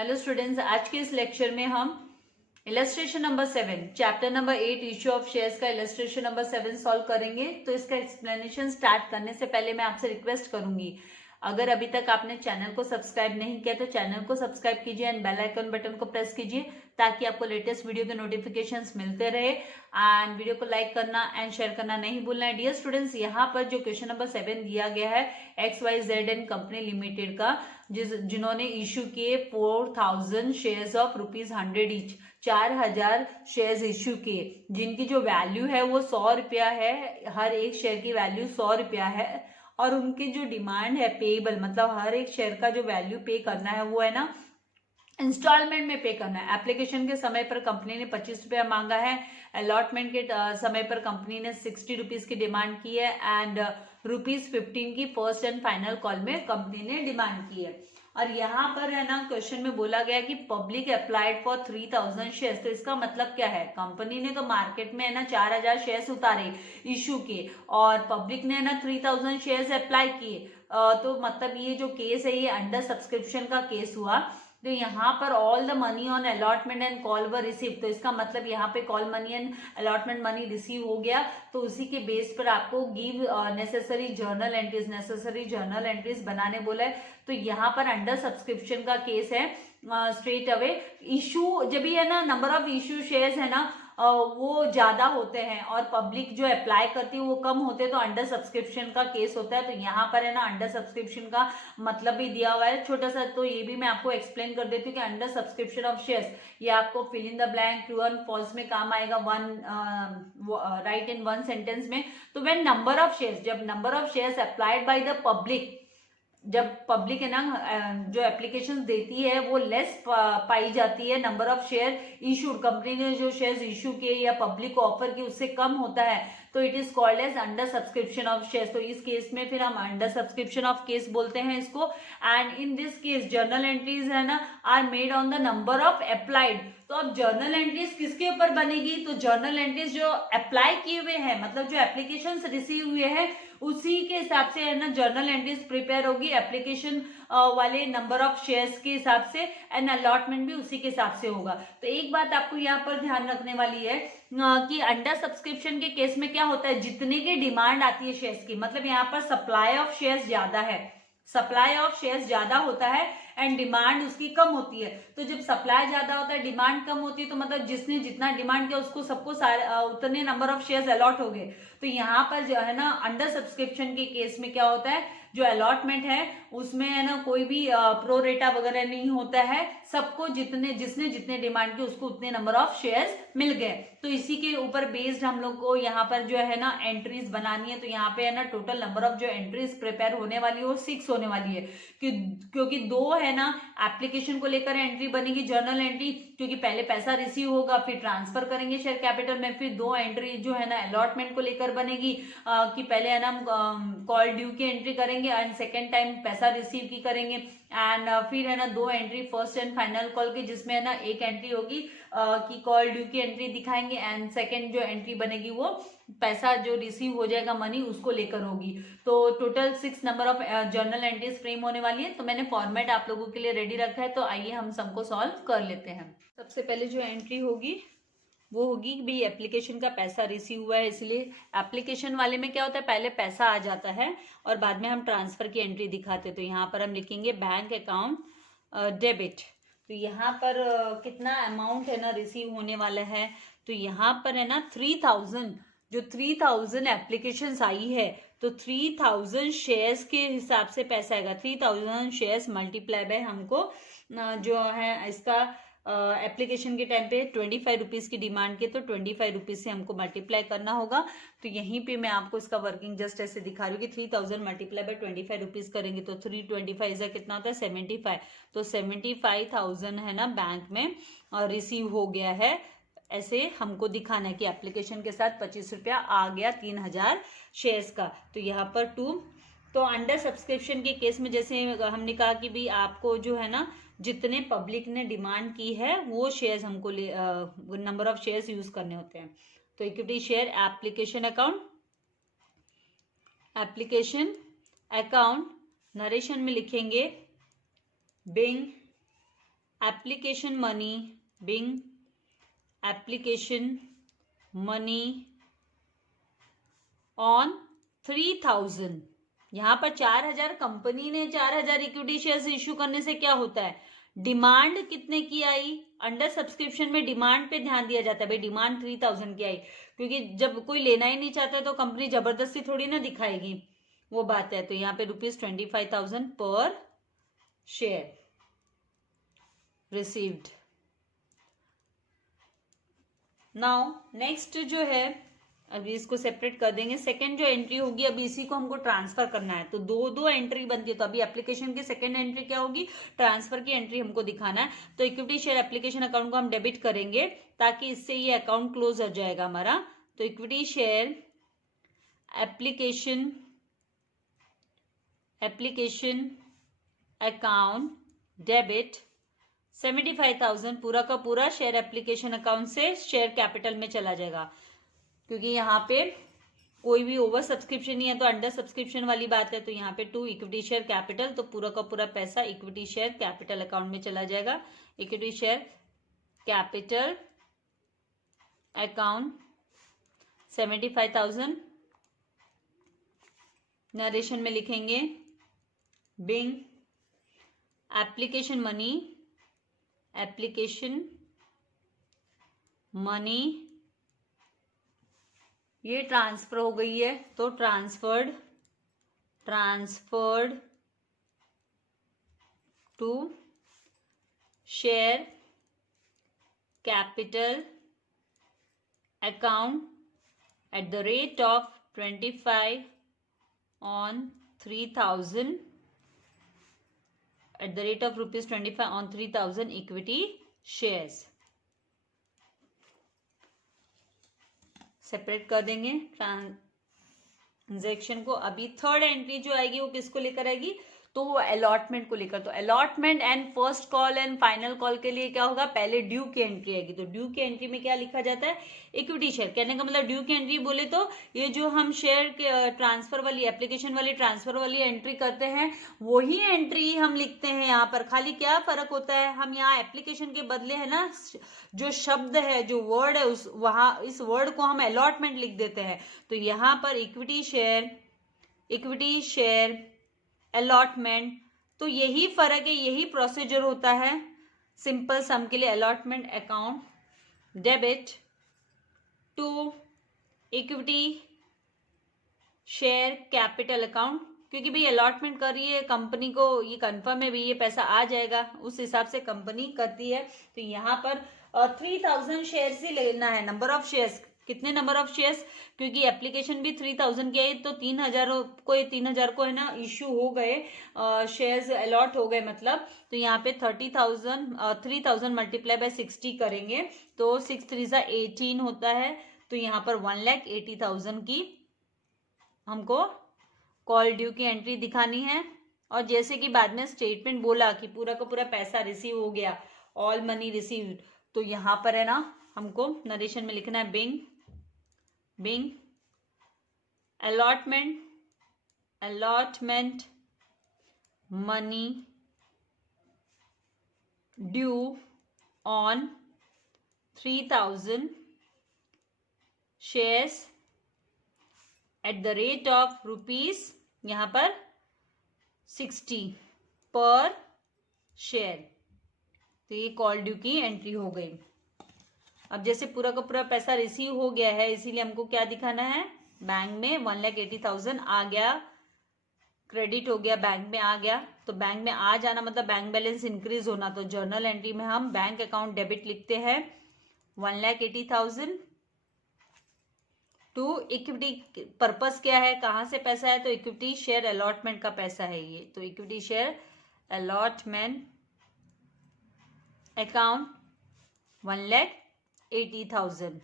Hello students, आज के इस लेक्चर में हम illustration number 7 chapter number 8 issue of shares का इलस्ट्रेशन नंबर 7 सॉल्व करेंगे। तो इसका एक्सप्लेनेशन स्टार्ट करने से पहले मैं आपसे रिक्वेस्ट करूंगी, अगर अभी तक आपने चैनल को सब्सक्राइब नहीं किया तो चैनल को सब्सक्राइब कीजिए एंड बेल आइकन बटन को प्रेस कीजिए ताकि आपको लेटेस्ट वीडियो के नोटिफिकेशंस मिलते रहे। एंड वीडियो को लाइक करना एंड शेयर करना नहीं भूलना है। डियर स्टूडेंट्स, यहाँ पर जो क्वेश्चन नंबर 7 दिया गया है XYZ एंड कंपनी लिमिटेड का, जिन्होंने इश्यू किए 4000 shares of ₹100 each, 4000 shares issue किए, जिनकी जो वैल्यू है वो 100 रुपया है। हर एक शेयर की वैल्यू 100 रुपया है और उनकी जो डिमांड है पेएबल, मतलब हर एक शेयर का जो वैल्यू पे करना है वो है ना इंस्टॉलमेंट में पे करना है। एप्लीकेशन के समय पर कंपनी ने 25 रुपया मांगा है, अलॉटमेंट के समय पर कंपनी ने 60 रुपीज की डिमांड की है एंड ₹15 की फर्स्ट एंड फाइनल कॉल में कंपनी ने डिमांड की है। और यहाँ पर है ना क्वेश्चन में बोला गया कि पब्लिक अप्लाइड फॉर 3000 शेयर्स। तो इसका मतलब क्या है, कंपनी ने तो मार्केट में है ना 4000 शेयर्स उतारे इशू के और पब्लिक ने ना 3000 शेयर्स अप्लाई किए। तो मतलब ये जो केस है ये अंडर सब्सक्रिप्शन का केस हुआ। तो यहाँ पर all the money on allotment and call were receive, तो इसका मतलब यहाँ पे call money and allotment money receive हो गया। तो उसी के बेस पर आपको गिव नेसेसरी जर्नल एंट्रीज बनाने बोला है। तो यहाँ पर अंडर सब्सक्रिप्शन का केस है। स्ट्रेट अवे इशू जब भी है ना नंबर ऑफ इशू शेयर्स है ना वो ज्यादा होते हैं और पब्लिक जो अप्लाई करती है वो कम होते हैं, तो अंडर सब्सक्रिप्शन का केस होता है। तो यहाँ पर है ना अंडर सब्सक्रिप्शन का मतलब भी दिया हुआ है छोटा सा, तो ये भी मैं आपको एक्सप्लेन कर देती हूँ कि अंडर सब्सक्रिप्शन ऑफ शेयर्स, ये आपको fill in the blank true and false में काम आएगा, राइट इन वन सेंटेंस में। तो व्हेन नंबर ऑफ शेयर्स, जब number of shares applied by the public, जब पब्लिक है ना जो एप्लीकेशन देती है वो लेस पाई जाती है, number of share issued, company ने जो शेयर्स इशू किए या पब्लिक को ऑफर किए उससे कम होता है, तो it is called as under subscription of shares. तो इस केस में फिर हम अंडर सब्सक्रिप्शन ऑफ केस बोलते हैं इसको। And in this case journal entries है ना are made on the number of applied. तो अब जर्नल एंट्रीज किसके ऊपर बनेगी, तो जर्नल एंट्रीज जो अप्लाई किए हुए हैं, मतलब जो एप्लीकेशन रिसीव हुए हैं उसी के हिसाब से है ना जर्नल एंट्रीज प्रिपेयर होगी, एप्लीकेशन वाले नंबर ऑफ शेयर्स के हिसाब से एंड अलॉटमेंट भी उसी के हिसाब से होगा। तो एक बात आपको यहाँ पर ध्यान रखने वाली है कि अंडर सब्सक्रिप्शन के केस में क्या होता है, जितने की डिमांड आती है शेयर्स की, मतलब यहाँ पर सप्लाई ऑफ शेयर्स ज्यादा है, सप्लाई ऑफ शेयर्स ज्यादा होता है एंड डिमांड उसकी कम होती है। तो जब सप्लाई ज्यादा होता है डिमांड कम होती है, तो मतलब जिसने जितना डिमांड किया उसको सबको उतने नंबर ऑफ शेयर्स अलॉट हो गए। तो यहाँ पर जो है ना अंडर सब्सक्रिप्शन के केस में क्या होता है, जो अलॉटमेंट है उसमें है ना कोई भी प्रो रेटा वगैरह नहीं होता है, सबको जिसने जितने डिमांड की उसको उतने नंबर ऑफ शेयर्स मिल गए। तो इसी के ऊपर बेस्ड हम लोग को यहाँ पर जो है ना एंट्रीज बनानी है। तो यहाँ पे है ना टोटल नंबर ऑफ जो एंट्रीज प्रिपेयर होने वाली है वो 6 होने वाली है, क्योंकि 2 है ना एप्लीकेशन को लेकर एंट्री बनेगी, जर्नल एंट्री, क्योंकि पहले पैसा रिसीव होगा फिर ट्रांसफर करेंगे शेयर कैपिटल में, फिर 2 एंट्री जो है ना अलॉटमेंट को लेकर बनेगी कि पहले है ना कॉल ड्यू की एंट्री करेंगे एंड सेकेंड टाइम पैसा रिसीव की करेंगे एंड फिर है ना 2 entry first and final call की, जिसमें है ना एक एंट्री होगी कि कॉल ड्यू की एंट्री दिखाएंगे एंड सेकेंड जो एंट्री बनेगी वो पैसा जो रिसीव हो जाएगा मनी उसको लेकर होगी। तो total 6 number of journal entries frame होने वाली है। तो मैंने फॉर्मेट आप लोगों के लिए रेडी रखा है, तो आइए हम सबको सॉल्व कर लेते हैं। सबसे पहले जो एंट्री होगी वो होगी भाई एप्लीकेशन का पैसा रिसीव हुआ है, इसलिए एप्लीकेशन वाले में क्या होता है पहले पैसा आ जाता है और बाद में हम ट्रांसफर की एंट्री दिखाते हैं। तो यहाँ पर हम लिखेंगे बैंक अकाउंट डेबिट। तो यहाँ पर कितना अमाउंट है ना रिसीव होने वाला है, तो यहाँ पर है ना 3000, जो 3000 एप्लीकेशन आई है तो 3000 शेयर्स के हिसाब से पैसा आएगा। 3000 शेयर्स मल्टीप्लाई बाय हमको जो है इसका एप्लीकेशन के टाइम पे 25 रुपीज की डिमांड की, तो 25 रुपीज से हमको मल्टीप्लाई करना होगा। तो यहीं पे मैं आपको इसका वर्किंग जस्ट ऐसे दिखा रही हूँ कि 3000 मल्टीप्लाई बाय 25 रुपीज करेंगे तो 325 कितना होता है 75। तो 75,000 है ना बैंक में रिसीव हो गया है, ऐसे हमको दिखाना है कि एप्लीकेशन के साथ 25 रुपया आ गया 3000 शेयर्स का। तो यहाँ पर 2। तो अंडर सब्सक्रिप्शन के केस में जैसे हमने कहा कि भाई आपको जो है ना जितने पब्लिक ने डिमांड की है वो शेयर्स हमको नंबर ऑफ शेयर्स यूज करने होते हैं। तो equity share application account narration में लिखेंगे being application money, being application money on 3000। यहां पर 4000 कंपनी ने 4000 इक्विटी शेयर्स इश्यू करने से क्या होता है, डिमांड कितने की आई, अंडर सब्सक्रिप्शन में डिमांड पे ध्यान दिया जाता है। भाई डिमांड 3000 की आई, क्योंकि जब कोई लेना ही नहीं चाहता तो कंपनी जबरदस्ती थोड़ी ना दिखाएगी, वो बात है। तो यहाँ पे ₹25,000 पर शेयर रिसीव्ड। नाउ नेक्स्ट जो है, अभी इसको सेपरेट कर देंगे। सेकंड जो एंट्री होगी, अभी इसी को हमको ट्रांसफर करना है, तो दो एंट्री बनती है। तो अभी एप्लीकेशन की सेकंड एंट्री क्या होगी, ट्रांसफर की एंट्री हमको दिखाना है। तो इक्विटी शेयर एप्लीकेशन अकाउंट को हम डेबिट करेंगे, ताकि इससे ये अकाउंट क्लोज हो जाएगा हमारा। तो equity share application account debit 75,000 पूरा का पूरा शेयर एप्लीकेशन अकाउंट से शेयर कैपिटल में चला जाएगा, क्योंकि यहाँ पे कोई भी ओवर सब्सक्रिप्शन नहीं है, तो अंडर सब्सक्रिप्शन वाली बात है। तो यहाँ पे टू इक्विटी शेयर कैपिटल, तो पूरा का पूरा पैसा इक्विटी शेयर कैपिटल अकाउंट में चला जाएगा। Equity share capital account 75,000, narration में लिखेंगे बिंग एप्लीकेशन मनी ये ट्रांसफर हो गई है, तो transferred to share capital account at the rate of 25 on 3000 at the rate of ₹25 on 3000 equity shares। Separate कर देंगे ट्रांजैक्शन को। अभी थर्ड एंट्री जो आएगी वो किसको लेकर आएगी, तो वो अलॉटमेंट को लेकर। तो allotment and first call and final call के लिए क्या होगा, पहले ड्यू की एंट्री आएगी। तो ड्यू की एंट्री में क्या लिखा जाता है, इक्विटी शेयर। कहने का मतलब ड्यू की एंट्री बोले तो ये जो हम शेयर के ट्रांसफर वाली एप्लीकेशन वाली ट्रांसफर वाली एंट्री करते हैं, वही एंट्री हम लिखते हैं यहाँ पर। खाली क्या फर्क होता है, हम यहाँ एप्लीकेशन के बदले है ना, जो शब्द है, जो वर्ड है, उस वहां इस वर्ड को हम अलॉटमेंट लिख देते हैं। तो यहाँ पर इक्विटी शेयर अलॉटमेंट, तो यही फर्क है, यही प्रोसीजर होता है सिंपल सम के लिए। Allotment account debit to equity share capital account, क्योंकि भाई अलॉटमेंट कर रही है कंपनी को, ये कंफर्म है भाई ये पैसा आ जाएगा, उस हिसाब से कंपनी करती है। तो यहाँ पर 3000 शेयर्स ही लेना है। नंबर ऑफ शेयर्स, कितने नंबर ऑफ शेयर्स, क्योंकि एप्लीकेशन भी 3000 की आई, तो 3000 को है ना इश्यू हो गए, शेयर्स अलॉट हो गए मतलब। तो यहाँ पे 3000 मल्टीप्लाई बाय 60 करेंगे, तो 6 3 18 होता है। तो यहाँ पर 1,80,000 की हमको कॉल ड्यू की एंट्री दिखानी है। और जैसे कि बाद में स्टेटमेंट बोला कि पूरा का पूरा पैसा रिसीव हो गया, ऑल मनी रिसीव्ड, तो यहाँ पर है ना हमको नरेशन में लिखना है being allotment money due on 3000 shares at the rate of rupees, यहाँ पर 60 पर शेयर। तो ये कॉल ड्यू की एंट्री हो गई। अब जैसे पूरा का पूरा पैसा रिसीव हो गया है, इसीलिए हमको क्या दिखाना है, बैंक में 1,80,000 आ गया, क्रेडिट हो गया, बैंक में आ गया। तो बैंक में आ जाना मतलब बैंक बैलेंस इंक्रीज होना। तो जर्नल एंट्री में हम बैंक अकाउंट डेबिट लिखते हैं 1,80,000 टू इक्विटी। पर्पस क्या है, कहां से पैसा है, तो इक्विटी शेयर अलॉटमेंट का पैसा है ये। तो इक्विटी शेयर अलॉटमेंट अकाउंट 1,80,000।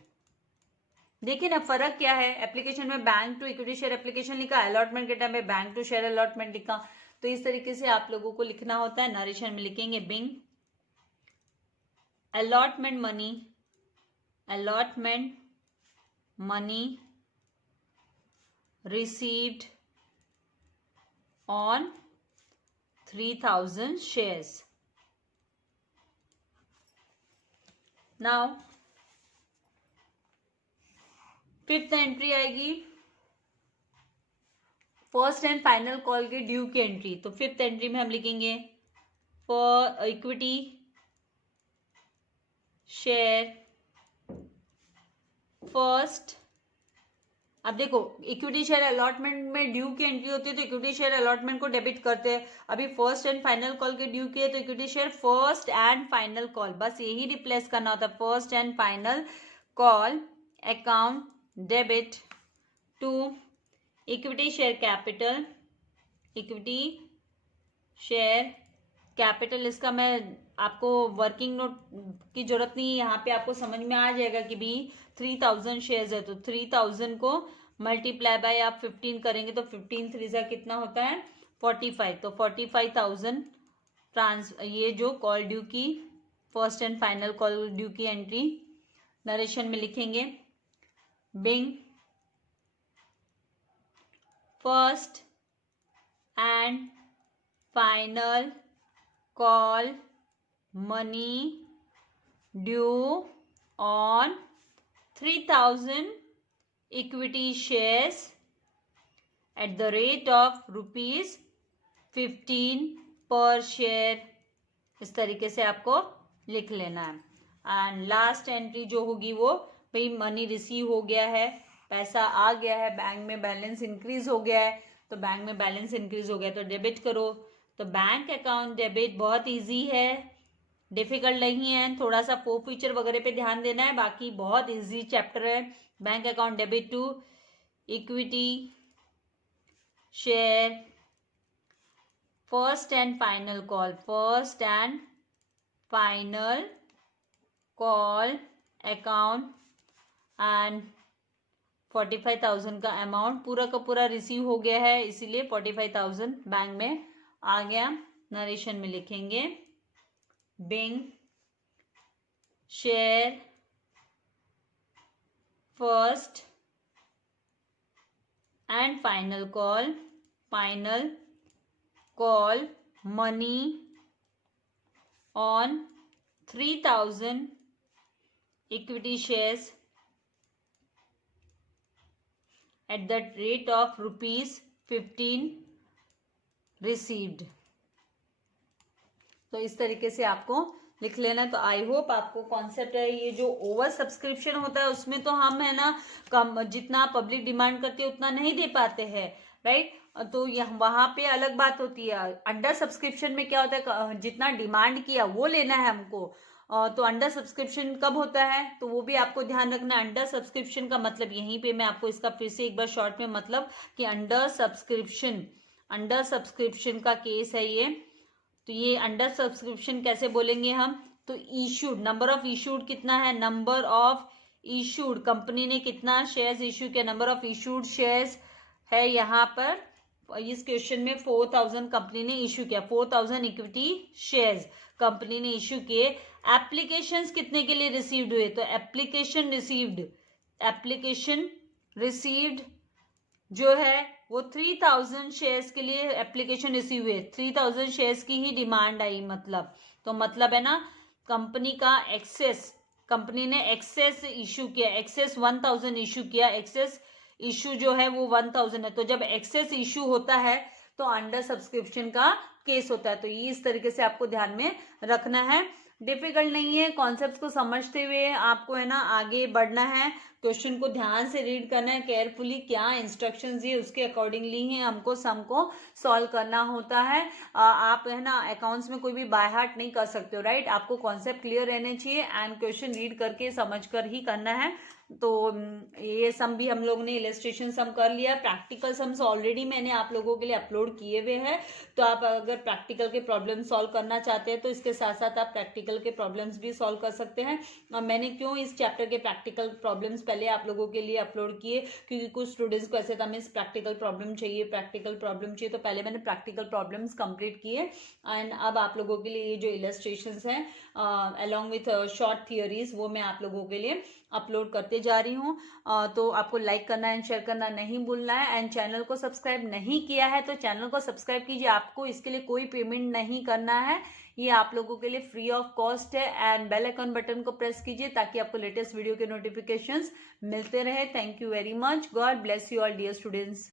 देखिए ना फर्क क्या है, एप्लीकेशन में bank to equity share application लिखा, अलॉटमेंट के टाइम में बैंक टू शेयर अलॉटमेंट लिखा। तो इस तरीके से आप लोगों को लिखना होता है। नरेशन में लिखेंगे being allotment money received on 3000 shares now fifth entry आएगी फर्स्ट एंड फाइनल कॉल के ड्यू की एंट्री। तो फिफ्थ एंट्री में हम लिखेंगे फॉर इक्विटी शेयर फर्स्ट। अब देखो इक्विटी शेयर अलॉटमेंट में ड्यू की एंट्री होती है तो इक्विटी शेयर अलॉटमेंट को डेबिट करते हैं। अभी फर्स्ट एंड फाइनल कॉल के ड्यू की है तो equity share first and final call, बस यही रिप्लेस करना होता है, first and final call account debit to equity share capital. Equity share capital, इसका मैं आपको वर्किंग नोट की जरूरत नहीं है, यहाँ पे आपको समझ में आ जाएगा कि भी 3000 शेयर्स है तो 3000 को मल्टीप्लाई बाय आप 15 करेंगे तो 15 3 जा कितना होता है 45, तो 45,000 ये जो कॉल ड्यू की first and final call due की एंट्री नरेशन में लिखेंगे। Being first and final call money due on 3000 equity shares at the rate of ₹15 per share। इस तरीके से आपको लिख लेना है। एंड लास्ट एंट्री जो होगी वो भाई मनी रिसीव हो गया है, पैसा आ गया है, बैंक में बैलेंस इंक्रीज हो गया है, तो बैंक में बैलेंस इंक्रीज हो गया तो डेबिट करो। तो बैंक अकाउंट डेबिट बहुत इजी है, डिफिकल्ट नहीं है, थोड़ा सा फो फीचर वगैरह पे ध्यान देना है, बाकी बहुत इजी चैप्टर है। Bank account debit to equity share first and final call, first and final call account and 45,000 का अमाउंट पूरा का पूरा रिसीव हो गया है, इसीलिए 45,000 बैंक में आ गया। नरेशन में लिखेंगे being share first and final call money on 3000 equity shares at the rate of ₹15 received. तो इस तरीके से आपको लिख लेना है। तो आई होप आपको कॉन्सेप्ट है। ये जो ओवर सब्सक्रिप्शन होता है उसमें तो हम है ना कम, जितना पब्लिक डिमांड करती है उतना नहीं दे पाते हैं, राइट। तो वहां पे अलग बात होती है। अंडर सब्सक्रिप्शन में क्या होता है, जितना डिमांड किया वो लेना है हमको। तो अंडर सब्सक्रिप्शन कब होता है तो वो भी आपको ध्यान रखना। अंडर सब्सक्रिप्शन का मतलब यहीं पे मैं आपको इसका फिर से एक बार शॉर्ट में मतलब कि अंडर सब्सक्रिप्शन का केस है ये। तो ये अंडर सब्सक्रिप्शन कैसे बोलेंगे हम, तो इशूड, नंबर ऑफ इशूड कितना है, नंबर ऑफ इशूड, कंपनी ने कितना शेयर्स इशू किया, नंबर ऑफ इशूड शेयर्स है यहाँ पर इस क्वेश्चन में 4000 कंपनी ने इशू किया, 4000 इक्विटी शेयर्स कंपनी ने इशू किए। एप्लीकेशंस कितने के लिए रिसीव्ड हुए, तो एप्लीकेशन रिसीव्ड जो है वो 3000 शेयर्स के लिए एप्लीकेशन रिसीव हुए, 3000 शेयर्स की ही डिमांड आई मतलब। तो मतलब है ना कंपनी ने एक्सेस इशू किया, एक्सेस 1000 इशू किया, एक्सेस इशू जो है वो 1000 है। तो जब एक्सेस इशू होता है तो अंडर सब्सक्रिप्शन का केस होता है। तो ये इस तरीके से आपको ध्यान में रखना है। डिफिकल्ट नहीं है, कॉन्सेप्ट को समझते हुए आपको है ना आगे बढ़ना है। क्वेश्चन को ध्यान से रीड करना है केयरफुली, क्या इंस्ट्रक्शंस दिए उसके अकॉर्डिंगली ही हमको सम को सॉल्व करना होता है। आप है ना अकाउंट्स में कोई भी बाय हार्ट नहीं कर सकते हो, राइट। आपको कॉन्सेप्ट क्लियर रहने चाहिए एंड क्वेश्चन रीड करके समझकर ही करना है। तो ये सम भी हम लोग ने इलस्ट्रेशन सम कर लिया। प्रैक्टिकल सम्स ऑलरेडी मैंने आप लोगों के लिए अपलोड किए हुए हैं। तो आप अगर प्रैक्टिकल के प्रॉब्लम सॉल्व करना चाहते हैं तो इसके साथ साथ आप प्रैक्टिकल के प्रॉब्लम्स भी सॉल्व कर सकते हैं। मैंने क्यों इस चैप्टर के प्रैक्टिकल प्रॉब्लम्स पहले आप लोगों के लिए अपलोड किए, क्योंकि कुछ स्टूडेंट्स को ऐसे था हमें प्रैक्टिकल प्रॉब्लम चाहिए, तो पहले मैंने प्रैक्टिकल प्रॉब्लम्स कंप्लीट किए। एंड अब आप लोगों के लिए ये जो इलस्ट्रेशंस हैं अलॉन्ग विथ शॉर्ट थियोरीज वो मैं आप लोगों के लिए अपलोड करते जा रही हूँ। तो आपको लाइक करना एंड शेयर करना नहीं भूलना है। एंड चैनल को सब्सक्राइब नहीं किया है तो चैनल को सब्सक्राइब कीजिए। आपको इसके लिए कोई पेमेंट नहीं करना है, ये आप लोगों के लिए फ्री ऑफ कॉस्ट है। एंड बेल आइकन बटन को प्रेस कीजिए ताकि आपको लेटेस्ट वीडियो के नोटिफिकेशंस मिलते रहे। Thank you very much. God bless you all dear students.